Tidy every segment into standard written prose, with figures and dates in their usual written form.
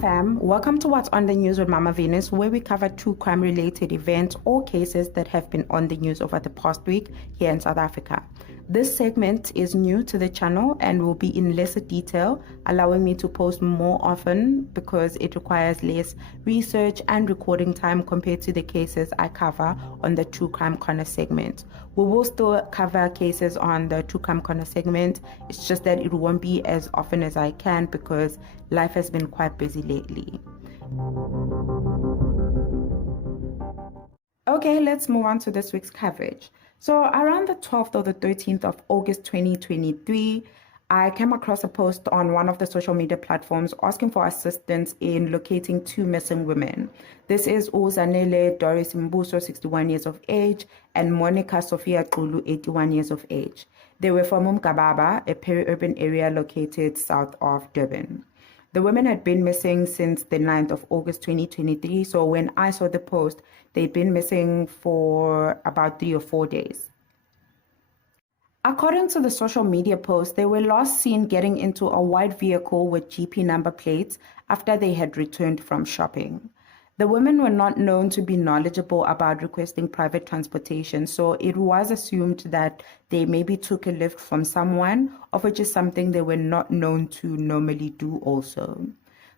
fam, welcome to What's on the News with Mama Venus, where we cover true crime related events or cases that have been on the news over the past week here in South Africa. This segment is new to the channel and will be in lesser detail, allowing me to post more often because it requires less research and recording time compared to the cases I cover on the True Crime Corner segment. We will still cover cases on the True Crime Corner segment. It's just that it won't be as often as I can because life has been quite busy lately. Okay, let's move on to this week's coverage. So around the 12th or the 13th of August 2023, I came across a post on one of the social media platforms asking for assistance in locating two missing women. This is Zanele Doris Mbuso, 61 years of age, and Monica Sophia Xulu, 81 years of age. They were from Umgababa, a peri-urban area located south of Durban. The women had been missing since the 9th of August 2023, so when I saw the post, they'd been missing for about 3 or 4 days. According to the social media post, they were last seen getting into a white vehicle with GP number plates after they had returned from shopping. The women were not known to be knowledgeable about requesting private transportation, so it was assumed that they maybe took a lift from someone, of which is something they were not known to normally do also.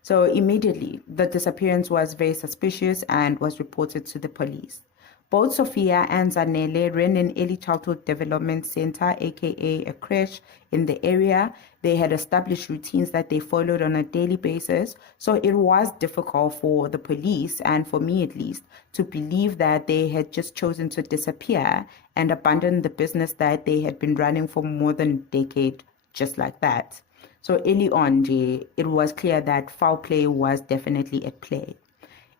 So immediately, the disappearance was very suspicious and was reported to the police. Both Sophia and Zanele ran an early childhood development center, aka a creche, in the area. They had established routines that they followed on a daily basis, so it was difficult for the police, and for me at least, to believe that they had just chosen to disappear and abandon the business that they had been running for more than a decade, just like that. So early on, it was clear that foul play was definitely at play.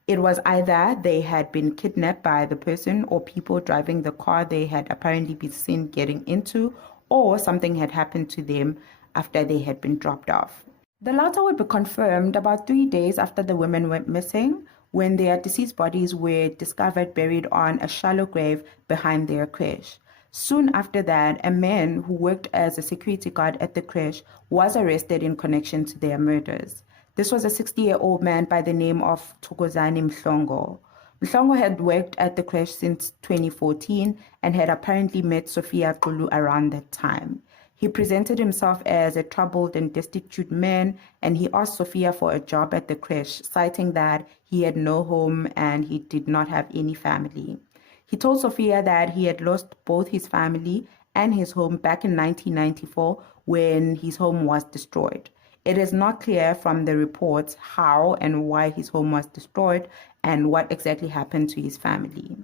It was either they had been kidnapped by the person or people driving the car they had apparently been seen getting into, or something had happened to them after they had been dropped off. The latter would be confirmed about 3 days after the women went missing, when their deceased bodies were discovered buried on a shallow grave behind their creche. Soon after that, a man who worked as a security guard at the creche was arrested in connection to their murders. This was a 60-year-old man by the name of Mhlongo. Mhlongo had worked at the creche since 2014 and had apparently met Sophia Xulu around that time. He presented himself as a troubled and destitute man, and he asked Sophia for a job at the creche, citing that he had no home and he did not have any family. He told Sophia that he had lost both his family and his home back in 1994 when his home was destroyed. It is not clear from the reports how and why his home was destroyed and what exactly happened to his family.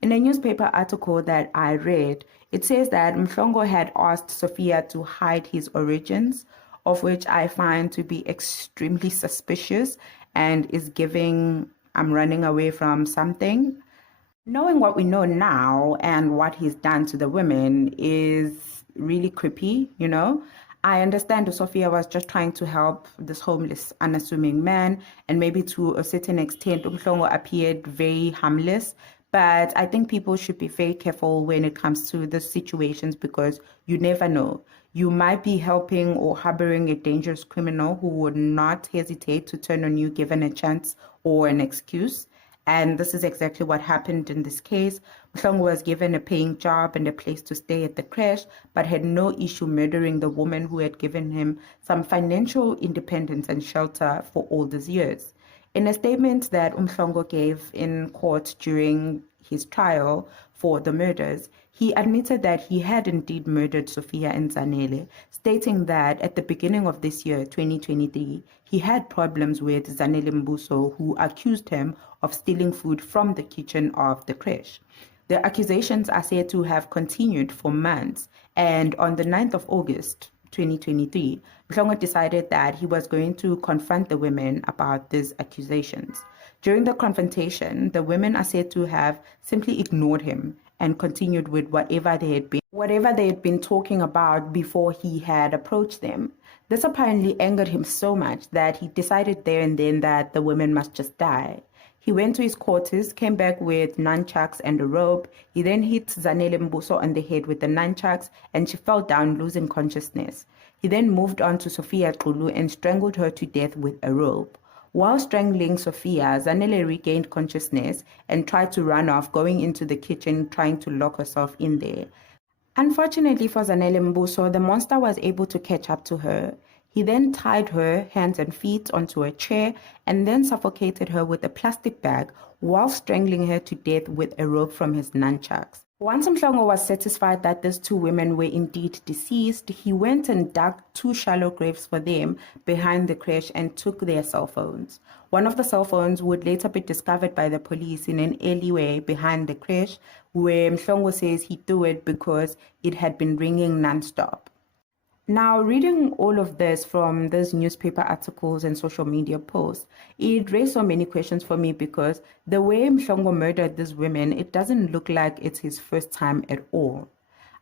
In a newspaper article that I read, it says that Mhlongo had asked Sophia to hide his origins, of which I find to be extremely suspicious and is giving I'm running away from something. Knowing what we know now and what he's done to the women is really creepy, you know. I understand Sophia was just trying to help this homeless, unassuming man, and maybe to a certain extent, Mhlongo appeared very harmless. But I think people should be very careful when it comes to these situations because you never know. You might be helping or harboring a dangerous criminal who would not hesitate to turn on you given a chance or an excuse. And this is exactly what happened in this case. Mhlongo was given a paying job and a place to stay at the creche, but had no issue murdering the woman who had given him some financial independence and shelter for all these years. In a statement that Mhlongo gave in court during his trial for the murders, he admitted that he had indeed murdered Sophia and Zanele, stating that at the beginning of this year, 2023, he had problems with Zanele Mbuso, who accused him of stealing food from the kitchen of the creche. The accusations are said to have continued for months, and on the 9th of August, 2023, Mhlongo decided that he was going to confront the women about these accusations. During the confrontation, the women are said to have simply ignored him and continued with whatever they had been talking about before he had approached them. This apparently angered him so much that he decided there and then that the women must just die. He went to his quarters, came back with nunchucks and a rope. He then hit Zanele Mbuso on the head with the nunchucks and she fell down, losing consciousness. He then moved on to Sophia Xulu and strangled her to death with a rope. While strangling Sophia, Zanele regained consciousness and tried to run off, going into the kitchen, trying to lock herself in there. Unfortunately for Zanele Mbuso, the monster was able to catch up to her. He then tied her hands and feet onto a chair and then suffocated her with a plastic bag while strangling her to death with a rope from his nunchucks. Once Mhlongo was satisfied that these two women were indeed deceased, he went and dug 2 shallow graves for them behind the creche and took their cell phones. One of the cell phones would later be discovered by the police in an alleyway behind the creche, where Mhlongo says he threw it because it had been ringing non-stop. Now, reading all of this from these newspaper articles and social media posts, it raised so many questions for me because the way Mhlongo murdered these women, it doesn't look like it's his first time at all.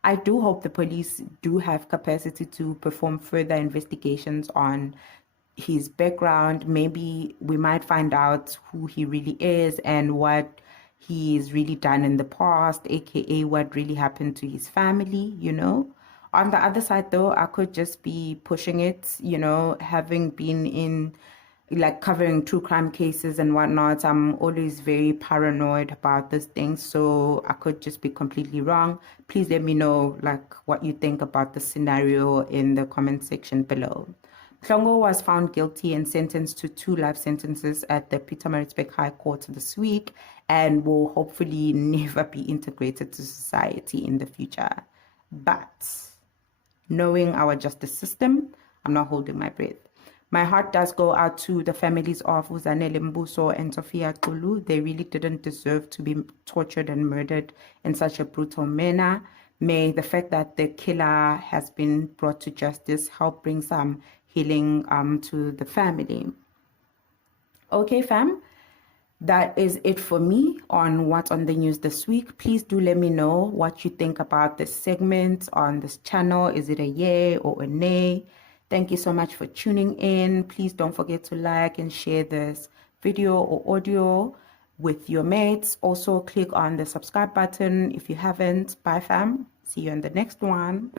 I do hope the police do have capacity to perform further investigations on his background. Maybe we might find out who he really is and what he's really done in the past, aka what really happened to his family, you know. On the other side, though, I could just be pushing it, you know, having been in, like, covering true crime cases and whatnot. I'm always very paranoid about this thing, so I could just be completely wrong. Please let me know, like, what you think about the scenario in the comment section below. Mhlongo was found guilty and sentenced to 2 life sentences at the Pietermaritzburg High Court this week and will hopefully never be integrated to society in the future. But knowing our justice system, I'm not holding my breath. My heart does go out to the families of Zanele Mbuso and Sophia Xulu. They really didn't deserve to be tortured and murdered in such a brutal manner. May the fact that the killer has been brought to justice help bring some healing to the family. Okay, fam. That is it for me on what's on the news this week. Please do let me know what you think about this segment on this channel. Is it a yay or a nay? Thank you so much for tuning in. Please don't forget to like and share this video or audio with your mates. Also, click on the subscribe button if you haven't. Bye, fam. See you in the next one.